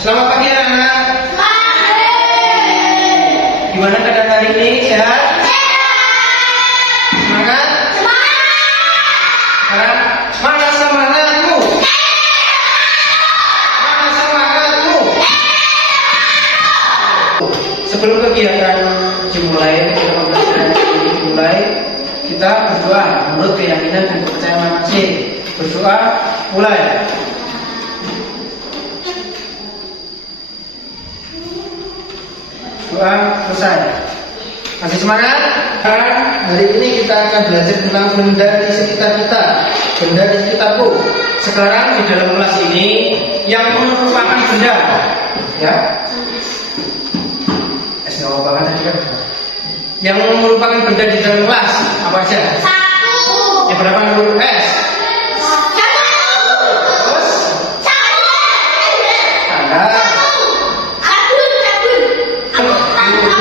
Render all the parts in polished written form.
Selamat pagi anak-anak. Gimana keadaan hari ini? Sehat? Semangat? Sekarang mana semangatmu? Mana semangatmu? Sebelum kegiatan dimulai, kita berdoa menurut keyakinan dan kepercayaan masing. Berdoa mulai. Doa selesai. Masih semangat? Hari ini kita akan belajar tentang benda di sekitar kita, benda di sekitarku. Sekarang di dalam kelas ini yang merupakan benda, ya. Banget tadi kan. Yang merupakan benda di dalam kelas apa aja? Satu. Yang berapa huruf S? Satu. Terus? Satu. Tanda.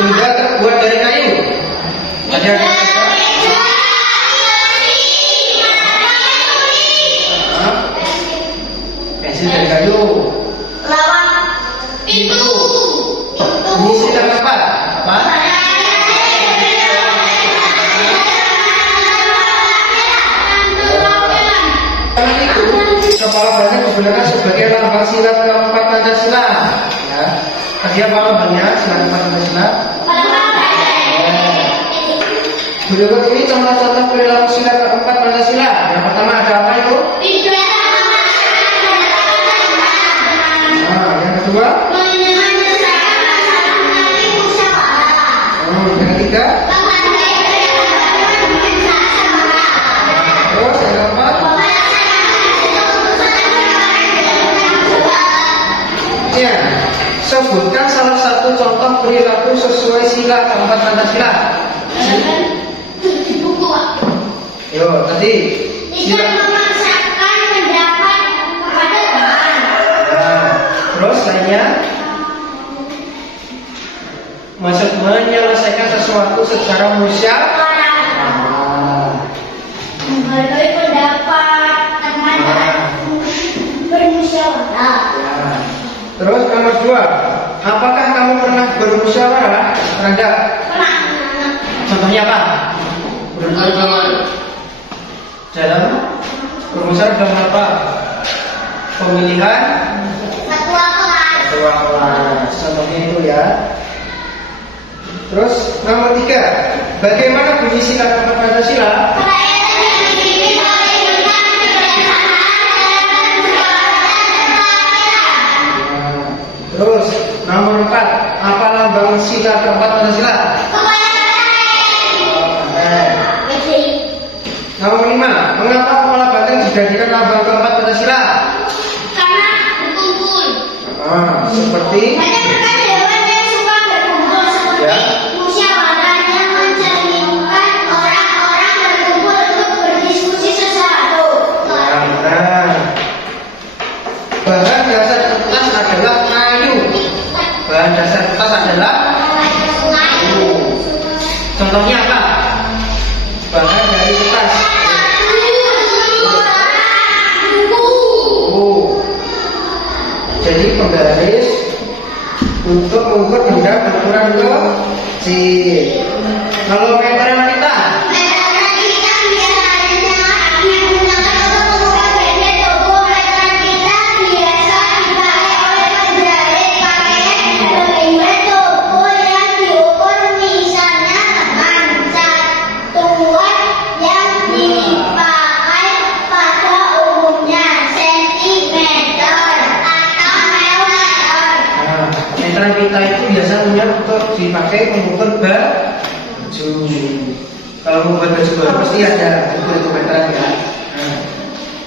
Benda terbuat dari kayu. Ada pensil dari kayu. Lawang pintu. Ini sila keempat. Apa? Kepala banyak digunakan sebagai lambang sila keempat Pancasila. Ya. Tadi apa lambangnya sila keempat Pancasila? Berikut ini contoh-contoh perilaku sila keempat Pancasila. Yang pertama ada apa itu? Nah, yang kedua? Yang ketiga? Terus yang keempat? Ya, sebutkan salah satu contoh perilaku sesuai sila keempat Pancasila. Yo, tadi sila memaksakan pendapat kepada teman. Nah, terus lainnya menyelesaikan sesuatu secara musyawarah. Menghargai pendapat teman dan bermusyawarah. Terus nomor 2, apakah kamu pernah bermusyawarah? Pernah? Contohnya apa? Dalam bermusyawarah dalam apa? Pemilihan ketua kelas. Contohnya itu ya. Terus nomor 3, bagaimana bunyi sila keempat Pancasila? Terus nomor 4, apa lambang sila keempat Pancasila? Nomor 5, mengapa kepala banteng dijadikan lambang keempat Pancasila? Karena berkumpul. Seperti hewan yang suka berkumpul seperti musyawarah yang mencerminkan orang-orang berkumpul untuk berdiskusi sesuatu. Bahan dasar kertas adalah kayu. Bahan dasar kertas adalah kayu. Contohnya apa? Bahan dari kertas. Jadi penggaris untuk mengukur benda berukuran kecil. Kalau meternya wanita? Meternya kita biasanya menggunakan untuk mengukur benda tubuh. Meteran kita biasa dipakai oleh penjahit pakaian benda tubuh yang diukur, misalnya teman satuan yang dipakai pada umumnya sentimeter. Meteran kita itu biasanya untuk dipakai mengukur baju. Kalau membuat baju baru pasti ada ukur itu meteran ya. Nah,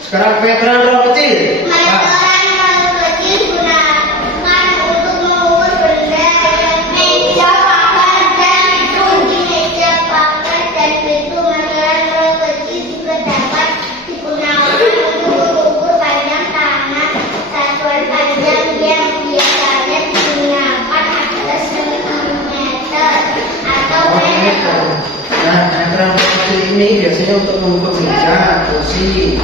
sekarang meteran terlalu kecil. Meteran terlalu kecil digunakan untuk mengukur benda yang meja pagar dan kunci meja pagar dan pintu. Meteran terlalu kecil juga dapat digunakan untuk mengukur panjang tangan. Satuan panjang yang biasanya digunakan adalah sentimeter atau meter. Nah, meteran kecil ini biasanya untuk mengukur meja, kursi.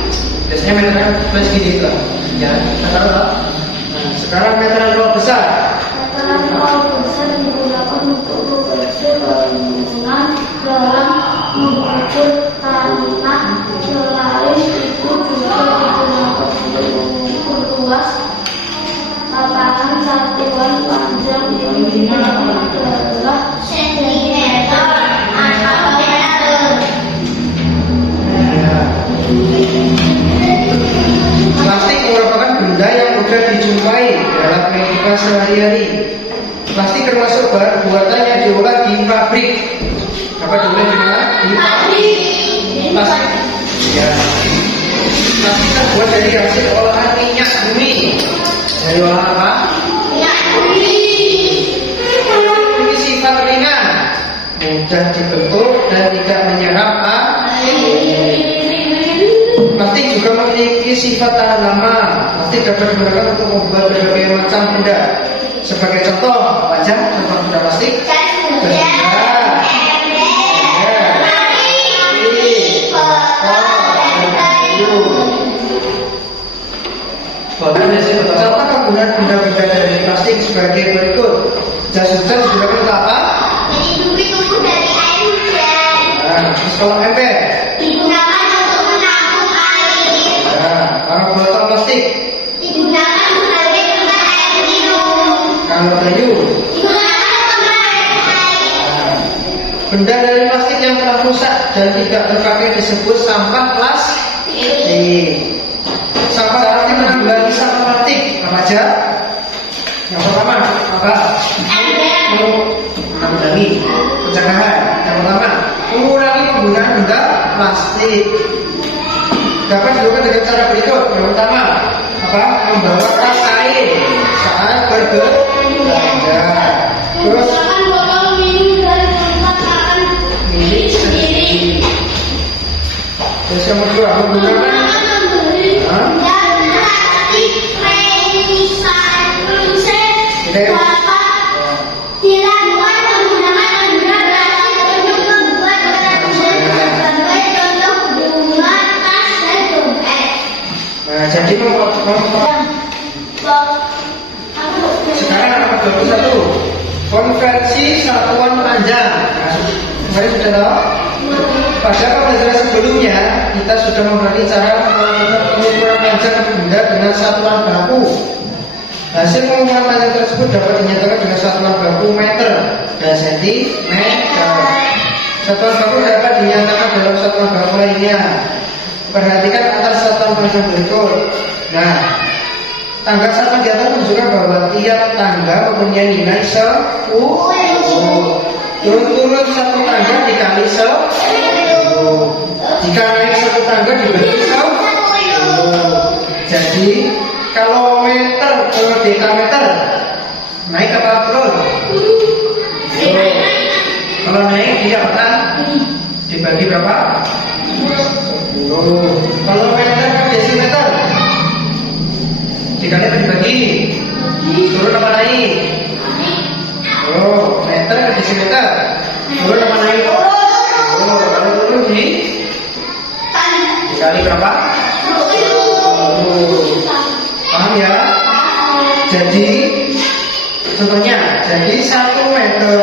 Biasanya meteran segini lah. Ya, taruh. Nah, Sekarang meteran roll besar. Meteran roll besar digunakan untuk bekerja bangunan dalam mengukur tanah. Selain itu juga digunakan untuk mengukur luas lapangan. Satuan panjang yang digunakan adalah sentimeter atau meter. Plastik merupakan benda yang mudah dijumpai dalam kehidupan sehari-hari. Plastik termasuk bahan buatan yang diolah di pabrik. Apa diolah di mana? Di pabrik. Plastik. Ya. Plastik terbuat dari hasil olahan minyak bumi. Dari olahan apa? Minyak bumi. Memiliki sifat ringan, mudah dibentuk dan tidak menyerap air. Plastik juga memiliki sifat tahan lama. Plastik dapat digunakan untuk membuat berbagai macam benda. Sebagai contoh, apa aja contoh benda plastik? Contoh penggunaan benda-benda dari plastik sebagai berikut. Jas hujan digunakan untuk apa? Melindungi tubuh dari air hujan. Nah, terus kalau ember Digunakan untuk menampung air. Kalau botol plastik, Digunakan sebagai tempat air minum. kalau kayu, Digunakan untuk air. benda dari plastik yang telah rusak dan tidak terpakai disebut sampah plastik. Sampah plastik menanggulangi sampah plastik apa aja? Yang pertama apa? Menanggulangi pencegahan. Yang pertama mengurangi penggunaan benda plastik. Dapat dilakukan dengan cara berikut. Yang pertama apa? Membawa tas air saat berbelanja. Terus Menggunakan botol minum dari tempat makan milik sendiri. Terus yang kedua menggunakan membeli dan plastik recycling dapat dilakukan menggunakan benda plastik untuk membuat kerajinan sebagai contoh bunga, tas, dan dompet. Nah, jadi sekarang nomor 21 konversi satuan panjang. Nah, kemarin sudah tahu? Pada pembelajaran sebelumnya kita sudah memberi cara melakukan pengukuran panjang benda dengan satuan baku. Hasil pengukuran panjang tersebut dapat dinyatakan dengan satuan baku meter dan sentimeter. Satuan baku dapat dinyatakan dalam satuan baku lainnya. Perhatikan atas satuan panjang berikut. Nah, tangga satuan di atas menunjukkan bahwa tiap tangga mempunyai nilai 10. Turun-turun satu tangga dikali 10. Jika naik satu tangga dibagi 10. Jadi kalau meter ke dekameter naik apa turun? Kalau naik dia akan dibagi berapa? 10. Kalau meter ke desimeter dikali apa dibagi? Turun apa naik? Oh, meter ke desimeter turun apa naik? Oh, kalau turun dikali berapa? Paham ya? Jadi contohnya, jadi 1 meter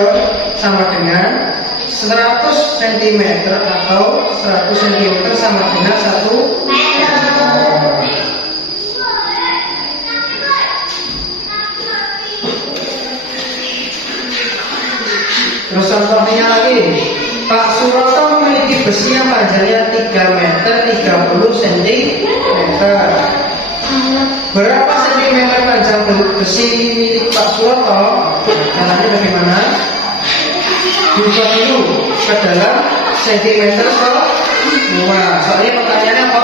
sama dengan 100 cm atau 100 cm sama dengan 1 meter. Terus contohnya lagi, Pak Suroto memiliki besi yang panjangnya 3 meter 30 cm. Berapa sentimeter panjang besi milik Pak Suroto? Caranya bagaimana? Diubah dulu ke dalam sentimeter semua. Soalnya pertanyaannya apa?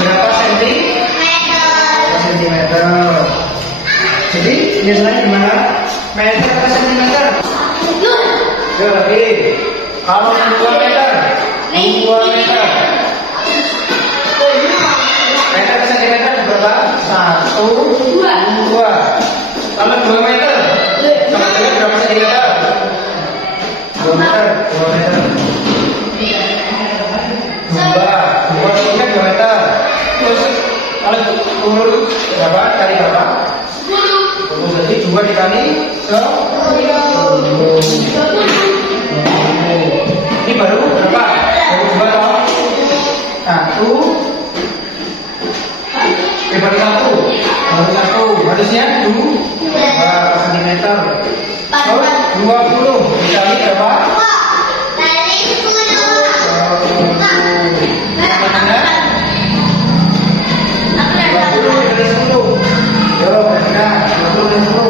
Berapa sentimeter? Jadi biasanya gimana? Meter per sentimeter? Ya lagi. Kalau 2 meter, 2 meter. Meter per sentimeter berapa? 1, 2. Kalau 2 meter, kalau berapa sentimeter? 2 meter, 2 meter. 2 meter, 2 meter. Terus kalau turun berapa? Kali berapa? 10. Jadi 2 dikali 10. Ini baru berapa? Baru 2 toh? 1. Baru 1. Harusnya 2 cm. Terus 20 dikali berapa? Dari 10. Benar? 20 dari 10. Yo, benar. 20 dari 10.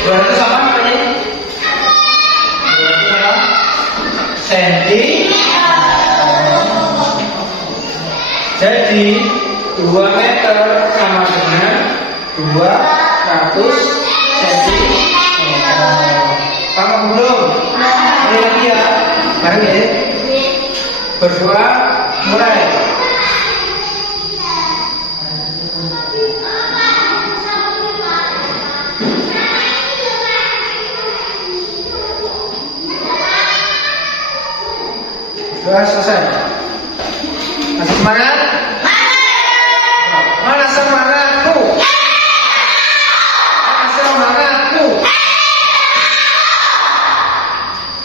200 sama apanya? 200 sama senti. Jadi 2 meter sama dengan 200 cm. Paham belum? Ini lagi ya. Bareng ya. Berdoa mulai. Sudah selesai. Masih semangat? Mana semangatku? Mana semangatku?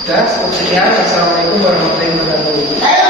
Sudah, cukup sekian. Assalamualaikum warahmatullahi wabarakatuh.